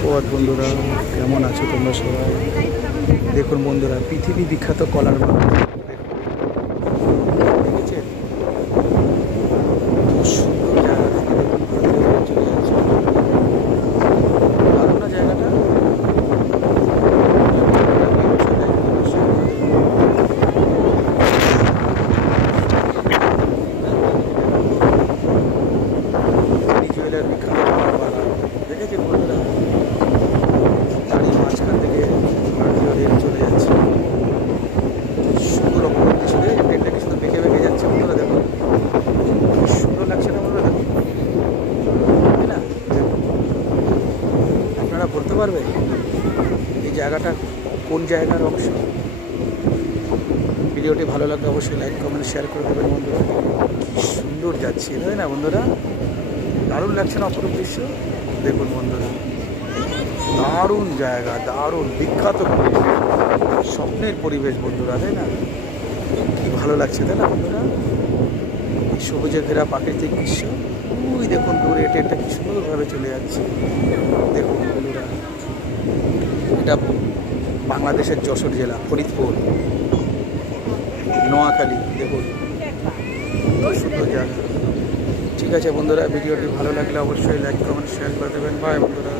সুপ্রভাত বন্ধুরা, কেমন আছো তোমরা সবাই? দেখুন বন্ধুরা, পৃথিবী বিখ্যাত কলার বাগান দেখেছেন? কত সুন্দর জায়গা থেকে দেখুন ঘুরে চলে যাচ্ছে। ভালো না জায়গাটা? জুয়েলার বিখ্যাত কলার বাগান দেখেছেন বন্ধুরা? তারই মাঝখান থেকে ভারতীয় রেল চলে যাচ্ছে। সুন্দর অপূর্ব দৃশ্য, ট্রেনটা কি সুন্দর বেঁকে বেঁকে যাচ্ছে বন্ধুরা, দেখুন কি সুন্দর লাগছে না বন্ধুরা? দেখুন, তাই না? দেখুন, আপনারা বলতে পারবেন এই জায়গাটা কোন জায়গার অংশ? ভিডিওটি ভালো লাগলে অবশ্যই লাইক কমেন্ট শেয়ার করে দেবেন বন্ধুরা। কি সুন্দর যাচ্ছে, তাই না বন্ধুরা? দারুণ লাগছে না অপরূপ দৃশ্য? দেখুন বন্ধুরা, দারুণ জায়গা, দারুণ বিখ্যাত পরিবেশ, স্বপ্নের পরিবেশ বন্ধুরা, তাই না? কি ভালো লাগছে তাই না বন্ধুরা? সবুজে ঘেরা প্রাকৃতিক দৃশ্য। ওই দেখুন দূরে ট্রেনটা কি সুন্দরভাবে চলে যাচ্ছে। দেখুন বন্ধুরা, এটা বাংলাদেশের যশোর জেলা ফরিদপুর নোয়াখালী। দেখুন কত সুন্দর জায়গা। ঠিক আছে বন্ধুরা, ভিডিওটি ভালো লাগলে অবশ্যই লাইক কমেন্ট শেয়ার করে দেবেন। বাই বন্ধুরা।